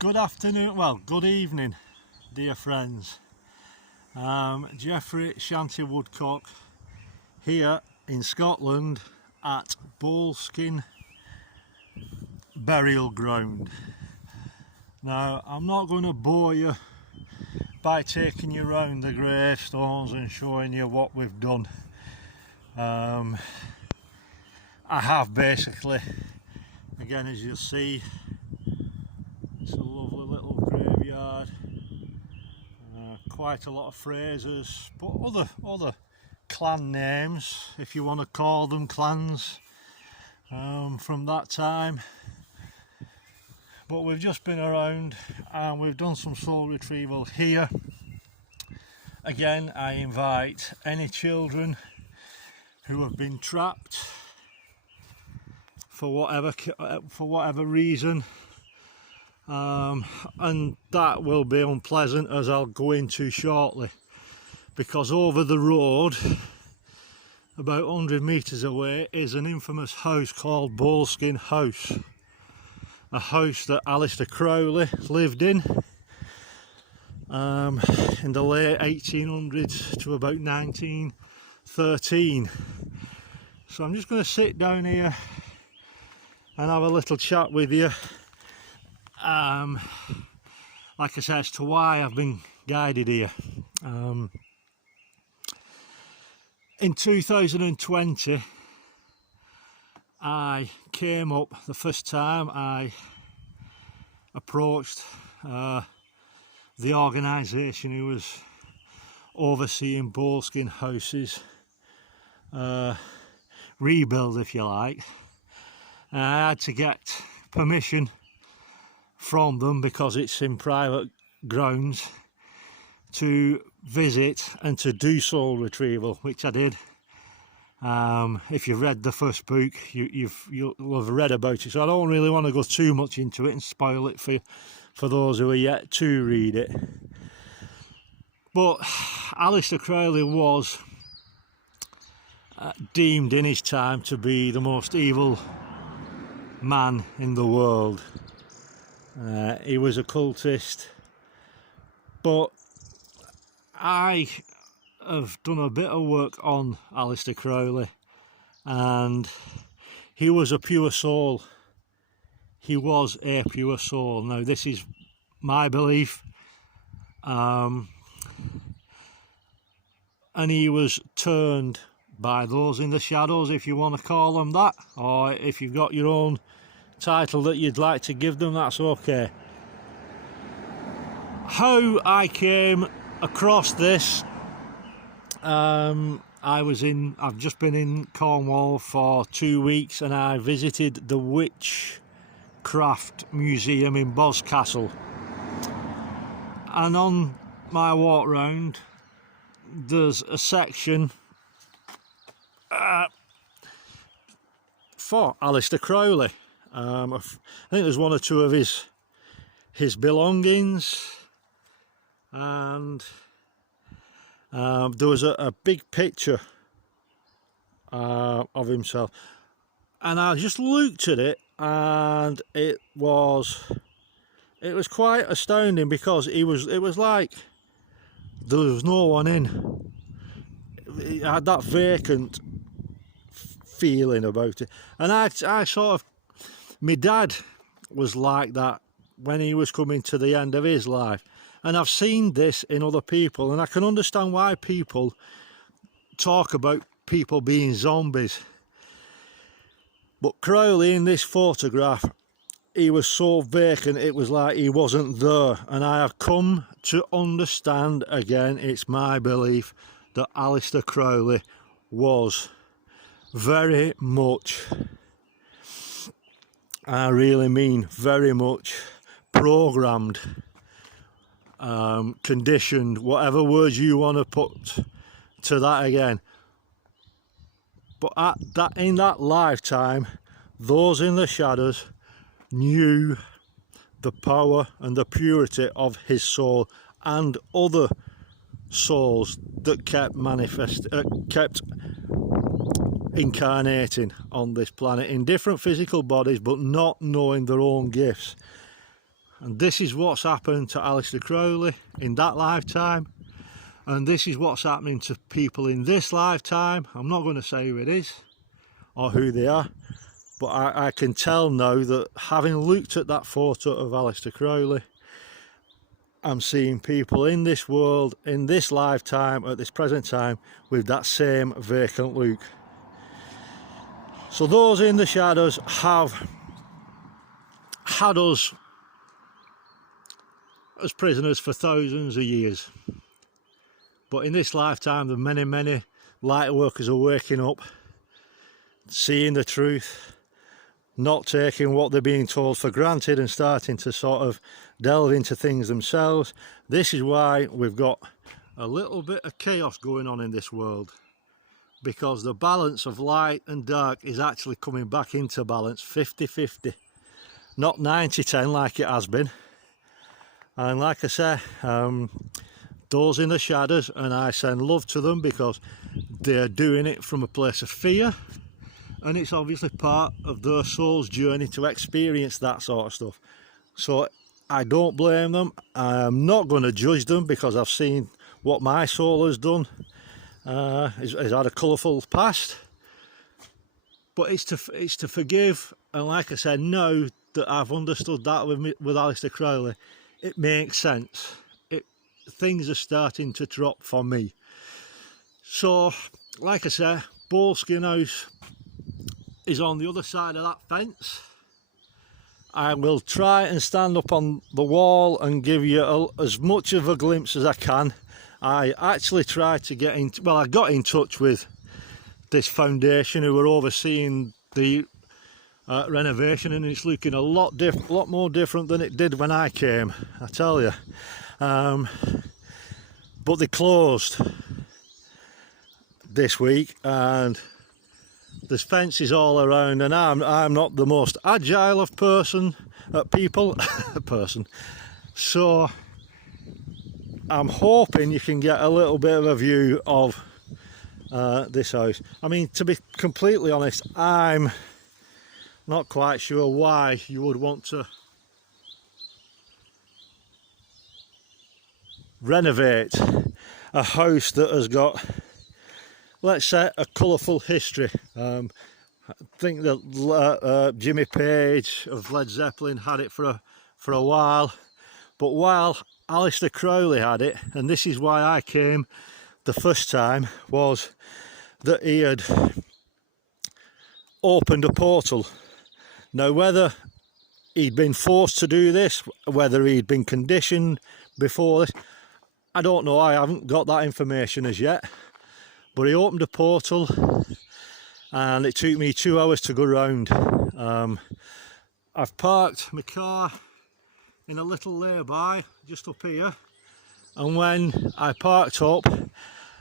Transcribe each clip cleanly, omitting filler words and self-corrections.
Good afternoon, well, good evening, dear friends. Geoffrey Shanty Woodcock here in Scotland at Boleskine burial ground. Now, I'm not going to bore you by taking you around the gravestones and showing you what we've done. I have basically, again, as you'll see, it's a lovely little graveyard, quite a lot of phrases, but other clan names, if you want to call them clans, from that time. But we've just been around and we've done some soul retrieval here. Again, I invite any children who have been trapped for whatever reason, and that will be unpleasant, as I'll go into shortly, because over the road about 100 metres away is an infamous house called Boleskine House, a house that Aleister Crowley lived in the late 1800s to about 1913. So I'm just going to sit down here and have a little chat with you, like I said, as to why I've been guided here. In 2020 I came up, the first time I approached the organisation who was overseeing Boleskine House's rebuild, if you like. I had to get permission from them, because it's in private grounds, to visit and to do soul retrieval, which I did. If you've read the first book, you'll have read about it, so I don't really want to go too much into it and spoil it for those who are yet to read it. But Aleister Crowley was deemed in his time to be the most evil man in the world. He was a cultist, but I have done a bit of work on Aleister Crowley, and he was a pure soul. He was a pure soul. Now, this is my belief, and he was turned by those in the shadows, if you want to call them that, or if you've got your own title that you'd like to give them, that's okay. How I came across this, I've just been in Cornwall for 2 weeks, and I visited the Witchcraft Museum in Boscastle, and on my walk round there's a section for Aleister Crowley. I think there's one or two of his belongings, and there was a big picture of himself, and I just looked at it, and it was quite astounding, because it was like there was no one in. It had that vacant feeling about it, and I sort of, my dad was like that when he was coming to the end of his life, and I've seen this in other people, and I can understand why people talk about people being zombies. But Crowley, in this photograph, he was so vacant, it was like he wasn't there, and I have come to understand, again, it's my belief, that Aleister Crowley was very much, I really mean very much, programmed, conditioned, whatever words you want to put to that again. But in that lifetime, those in the shadows knew the power and the purity of his soul, and other souls that kept incarnating on this planet in different physical bodies, but not knowing their own gifts. And this is what's happened to Aleister Crowley in that lifetime, and this is what's happening to people in this lifetime. I'm not going to say who it is or who they are, but I can tell now that having looked at that photo of Aleister Crowley, I'm seeing people in this world, in this lifetime, at this present time, with that same vacant look. So those in the shadows have had us as prisoners for thousands of years. But in this lifetime, the many light workers are waking up, seeing the truth, not taking what they're being told for granted and starting to sort of delve into things themselves. This is why we've got a little bit of chaos going on in this world, because the balance of light and dark is actually coming back into balance, 50-50, not 90-10 like it has been. And like I say, those in the shadows, and I send love to them because they're doing it from a place of fear, and it's obviously part of their soul's journey to experience that sort of stuff. So I don't blame them. I'm not going to judge them because I've seen what my soul has done. Has had a colourful past, but it's to forgive, and like I said, now that I've understood that with Aleister Crowley, it makes sense. Things are starting to drop for me. So like I say, Boleskine house is on the other side of that fence. I will try and stand up on the wall and give you as much of a glimpse as I can. I actually tried to get in, well, I got in touch with this foundation who were overseeing the renovation, and it's looking a lot more different than it did when I came, I tell you. But they closed this week, and there's fences all around, and I'm not the most agile of people, so I'm hoping you can get a little bit of a view of this house. I mean, to be completely honest, I'm not quite sure why you would want to renovate a house that has got, let's say, a colourful history. I think that Jimmy Page of Led Zeppelin had it for a while, but while Aleister Crowley had it, and this is why I came the first time, was that he had opened a portal. Now, whether he'd been forced to do this, whether he'd been conditioned before this, I don't know. I haven't got that information as yet. But he opened a portal, and it took me 2 hours to go round. I've parked my car in a little lay-by just up here, and when I parked up,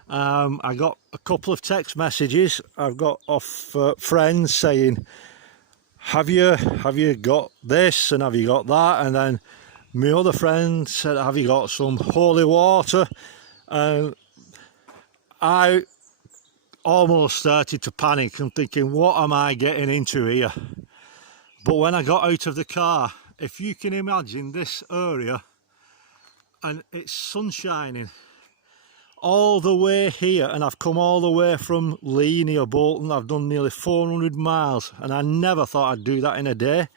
I got a couple of text messages I've got off friends saying, have you got this and have you got that? And then my other friend said, have you got some holy water? And I almost started to panic and thinking, what am I getting into here? But when I got out of the car, if you can imagine this area, and it's sun shining all the way here, and I've come all the way from Lee near Bolton. I've done nearly 400 miles, and I never thought I'd do that in a day,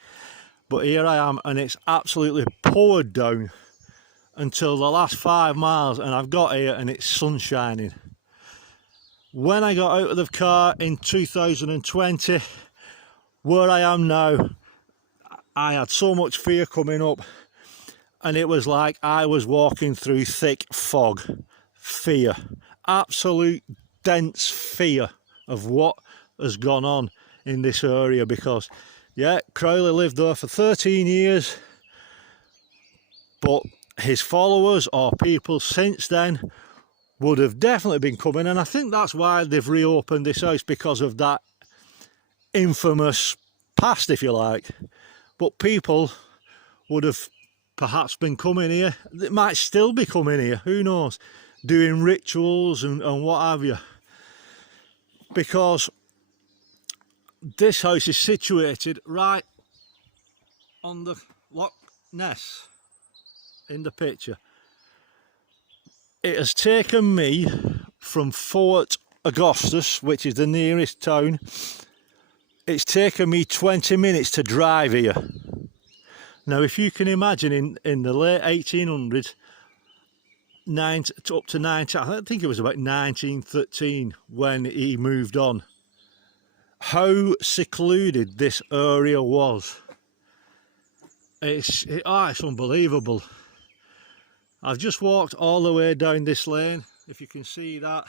but here I am, and it's absolutely poured down until the last 5 miles, and I've got here and it's sun shining. When I got out of the car in 2020, where I am now, I had so much fear coming up, and it was like I was walking through thick fog. Fear, absolute dense fear of what has gone on in this area, because yeah, Crowley lived there for 13 years, but his followers or people since then would have definitely been coming, and I think that's why they've reopened this house, because of that infamous past, if you like. But people would have perhaps been coming here, they might still be coming here, who knows, doing rituals and what have you, because this house is situated right on the Loch Ness. in the picture. It has taken me from Fort Augustus, which is the nearest town, it's taken me 20 minutes to drive here. Now if you can imagine in the late 1800s, up to 19, I think it was about 1913 when he moved on, how secluded this area was. It's unbelievable. I've just walked all the way down this lane, if you can see that,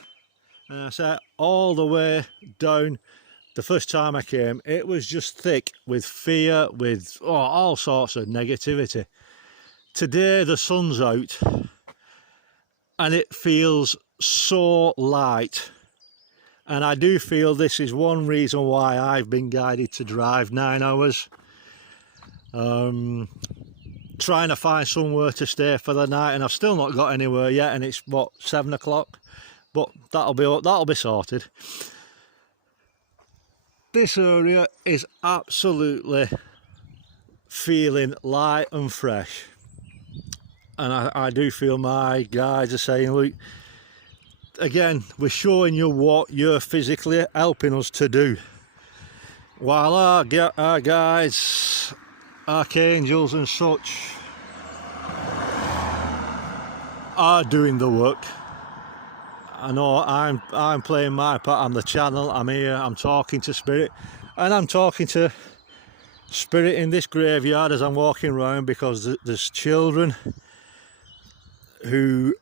and I said all the way down. The first time I came, it was just thick with fear, with all sorts of negativity. Today the sun's out and it feels so light, and I do feel this is one reason why I've been guided to drive 9 hours. Trying to find somewhere to stay for the night, and I've still not got anywhere yet, and it's what, 7 o'clock, but that'll be sorted. This area is absolutely feeling light and fresh, and I do feel my guides are saying, look, again, we're showing you what you're physically helping us to do, while our guides, archangels and such, are doing the work. I know I'm playing my part. I'm the channel. I'm here. I'm talking to spirit, and I'm talking to spirit in this graveyard as I'm walking around, because there's children who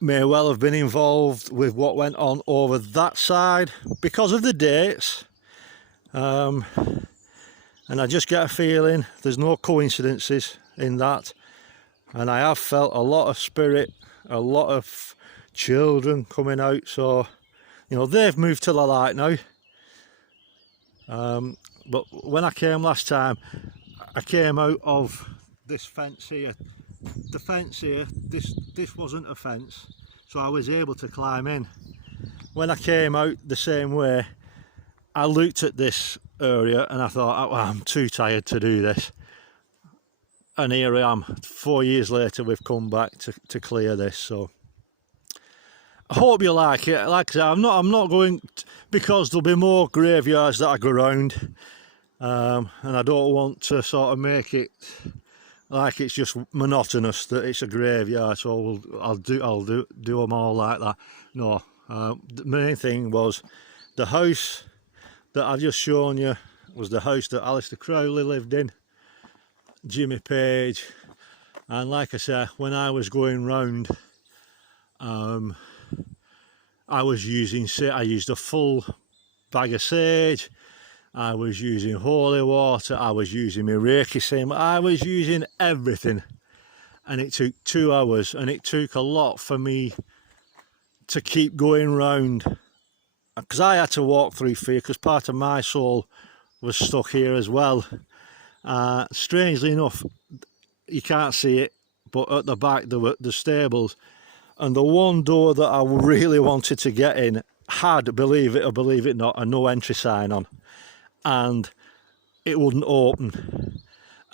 may well have been involved with what went on over that side because of the dates. And I just get a feeling there's no coincidences in that, and I have felt a lot of spirit, a lot of children coming out, so you know they've moved to the light now. But when I came last time, I came out of this fence here. The fence here, this wasn't a fence, so I was able to climb in. When I came out the same way, I looked at this area and I thought, oh, I'm too tired to do this. And here I am, 4 years later, we've come back to clear this. So I hope you like it. Like I said, I'm not going, because there'll be more graveyards that I go around, and I don't want to sort of make it like it's just monotonous that it's a graveyard. So I'll do them all like that. No, the main thing was the house that I've just shown you was the house that Aleister Crowley lived in, Jimmy Page, and like I said, when I was going round, I used a full bag of sage, I was using holy water, I was using my Reiki sim, I was using everything, and it took 2 hours, and it took a lot for me to keep going round, because I had to walk through fear, because part of my soul was stuck here as well. Strangely enough, you can't see it, but at the back there were the stables, and the one door that I really wanted to get in had, believe it or believe it not, a no entry sign on, and it wouldn't open.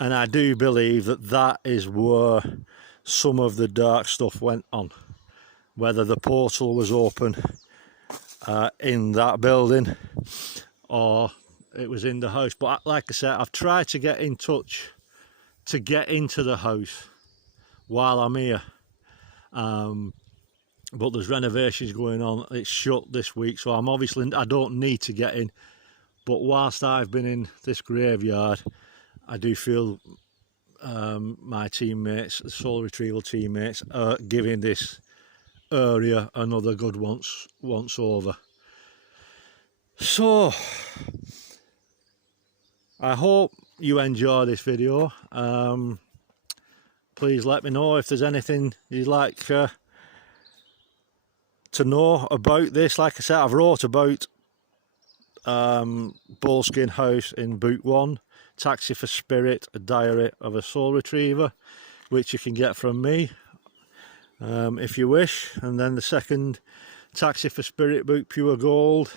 And I do believe that is where some of the dark stuff went on, whether the portal was open in that building or it was in the house. But like I said, I've tried to get in touch to get into the house while I'm here, but there's renovations going on. It's shut this week, so I don't need to get in. But whilst I've been in this graveyard, I do feel my teammates, the Soul Retrieval teammates, are giving this area another good once over. So I hope you enjoy this video. Please let me know if there's anything you'd like to know about this. Like I said, I've wrote about Boleskine House in Book 1, Taxi for Spirit, a diary of a soul retriever, which you can get from me if you wish. And then the second Taxi for Spirit book, Pure Gold,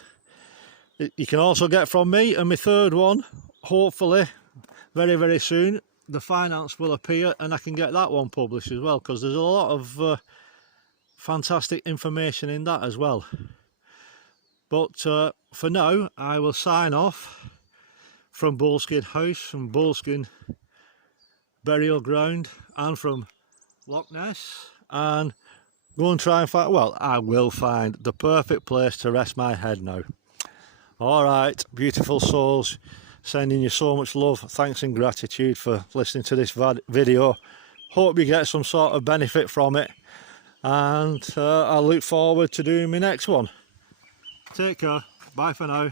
you can also get from me. And my third one, hopefully very, very soon, the finance will appear and I can get that one published as well, because there's a lot of fantastic information in that as well. But for now, I will sign off from Boleskine House, from Boleskine Burial Ground, and from Loch Ness, and go and try and find, well, I will find the perfect place to rest my head now. Alright, beautiful souls, sending you so much love, thanks and gratitude for listening to this video. Hope you get some sort of benefit from it, and I look forward to doing my next one. Take care, bye for now.